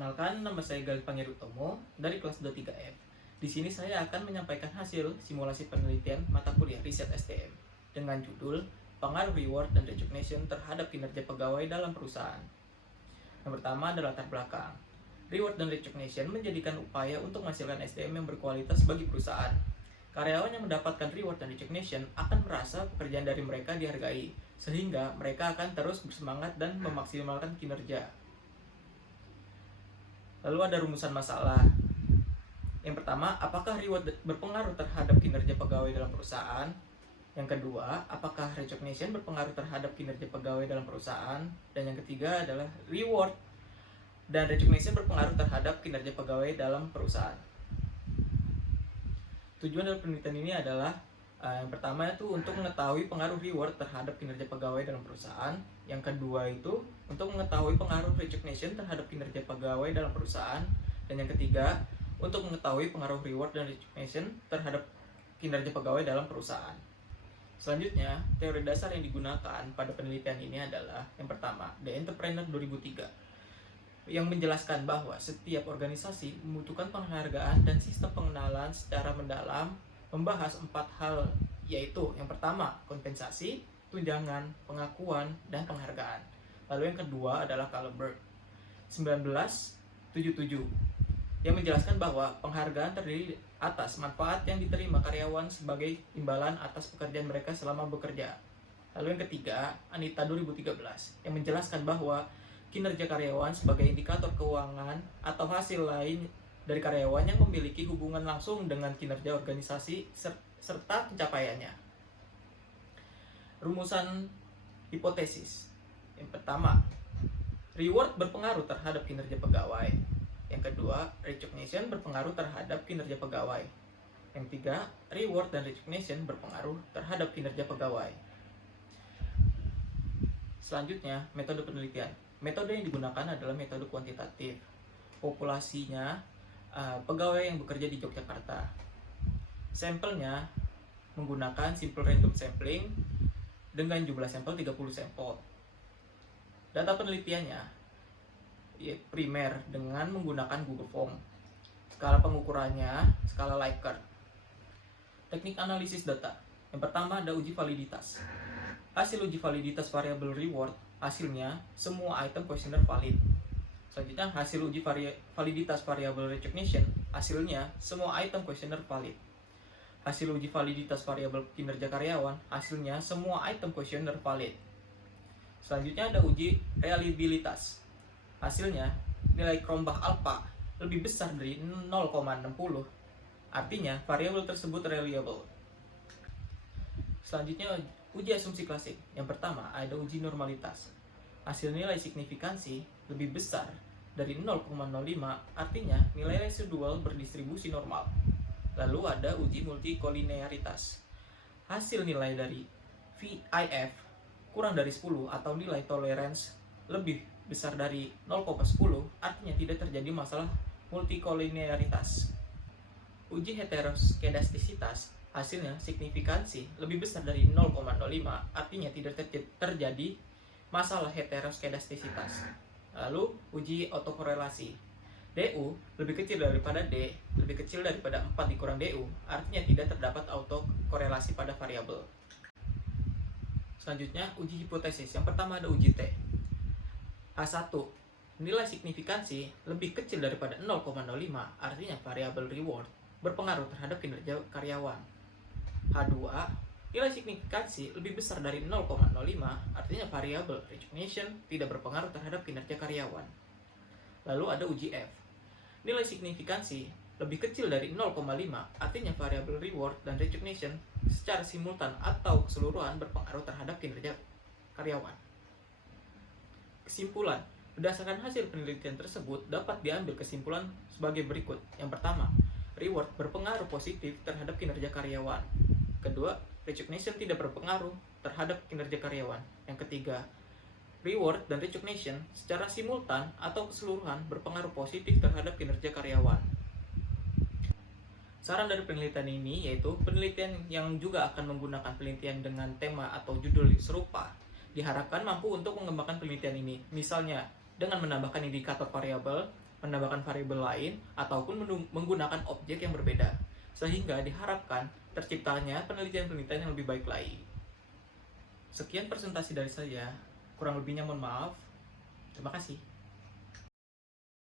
Perkenalkan, nama saya Galih Pangerutomo dari kelas 23F. Di sini saya akan menyampaikan hasil simulasi penelitian mata kuliah riset STM dengan judul Pengaruh Reward dan Recognition terhadap kinerja pegawai dalam perusahaan. Yang pertama adalah latar belakang. Reward dan recognition menjadikan upaya untuk menghasilkan SDM yang berkualitas bagi perusahaan. Karyawan yang mendapatkan reward dan recognition akan merasa pekerjaan dari mereka dihargai, sehingga mereka akan terus bersemangat dan memaksimalkan kinerja. Lalu ada rumusan masalah. Yang pertama, apakah reward berpengaruh terhadap kinerja pegawai dalam perusahaan? Yang kedua, apakah recognition berpengaruh terhadap kinerja pegawai dalam perusahaan? Dan yang ketiga adalah reward dan recognition berpengaruh terhadap kinerja pegawai dalam perusahaan. Tujuan dari penelitian ini adalah yang pertama itu untuk mengetahui pengaruh reward terhadap kinerja pegawai dalam perusahaan. Yang kedua itu untuk mengetahui pengaruh recognition terhadap kinerja pegawai dalam perusahaan. Dan yang ketiga untuk mengetahui pengaruh reward dan recognition terhadap kinerja pegawai dalam perusahaan. Selanjutnya, teori dasar yang digunakan pada penelitian ini adalah yang pertama, The Entrepreneur 2003, yang menjelaskan bahwa setiap organisasi membutuhkan penghargaan dan sistem pengenalan secara mendalam, membahas 4 hal, yaitu yang pertama, kompensasi, tunjangan, pengakuan, dan penghargaan. Lalu yang kedua adalah Kahlenberg 1977, yang menjelaskan bahwa penghargaan terdiri atas manfaat yang diterima karyawan sebagai imbalan atas pekerjaan mereka selama bekerja. Lalu yang ketiga, Anita 2013, yang menjelaskan bahwa kinerja karyawan sebagai indikator keuangan atau hasil lain dari karyawan yang memiliki hubungan langsung dengan kinerja organisasi serta pencapaiannya. Rumusan hipotesis. Yang pertama, reward berpengaruh terhadap kinerja pegawai. Yang kedua, recognition berpengaruh terhadap kinerja pegawai. Yang ketiga, reward dan recognition berpengaruh terhadap kinerja pegawai. Selanjutnya, metode penelitian. Metode yang digunakan adalah metode kuantitatif. Populasinya pegawai yang bekerja di Yogyakarta. Sampelnya menggunakan simple random sampling dengan jumlah sampel 30 sampel. Data penelitiannya primer dengan menggunakan Google Form. Skala pengukurannya skala Likert. Teknik analisis data. Yang pertama ada uji validitas. Hasil uji validitas variabel reward, hasilnya semua item kuesioner valid. Selanjutnya hasil uji validitas variabel recognition, hasilnya semua item kuesioner valid. Hasil uji validitas variabel kinerja karyawan, hasilnya semua item kuesioner valid. Selanjutnya ada uji reliabilitas. Hasilnya nilai Cronbach alpha lebih besar dari 0,60, artinya variabel tersebut reliable. Selanjutnya uji asumsi klasik. Yang pertama ada uji normalitas. Hasil nilai signifikansi lebih besar dari 0,05, artinya nilai residual berdistribusi normal. Lalu ada uji multikolinearitas. Hasil nilai dari VIF kurang dari 10 atau nilai tolerance lebih besar dari 0,10, artinya tidak terjadi masalah multikolinearitas. Uji heteroskedastisitas, hasilnya signifikansi lebih besar dari 0,05, artinya tidak terjadi masalah heteroskedastisitas. Lalu uji autokorelasi. DU lebih kecil daripada D, lebih kecil daripada 4 dikurang DU, artinya tidak terdapat autokorelasi pada variabel. Selanjutnya uji hipotesis. Yang pertama ada uji T. H1, nilai signifikansi lebih kecil daripada 0,05, artinya variabel reward berpengaruh terhadap kinerja karyawan. H2, nilai signifikansi lebih besar dari 0,05, artinya variabel recognition tidak berpengaruh terhadap kinerja karyawan. Lalu ada uji F. Nilai signifikansi lebih kecil dari 0,5, artinya variabel reward dan recognition secara simultan atau keseluruhan berpengaruh terhadap kinerja karyawan. Kesimpulan, berdasarkan hasil penelitian tersebut dapat diambil kesimpulan sebagai berikut. Yang pertama, reward berpengaruh positif terhadap kinerja karyawan. Kedua, recognition tidak berpengaruh terhadap kinerja karyawan. Yang ketiga, reward dan recognition secara simultan atau keseluruhan berpengaruh positif terhadap kinerja karyawan. Saran dari penelitian ini yaitu penelitian yang juga akan menggunakan penelitian dengan tema atau judul serupa diharapkan mampu untuk mengembangkan penelitian ini. Misalnya, dengan menambahkan indikator variabel, menambahkan variabel lain, ataupun menggunakan objek yang berbeda, sehingga diharapkan terciptanya penelitian-penelitian yang lebih baik lagi. Sekian presentasi dari saya, kurang lebihnya mohon maaf. Terima kasih.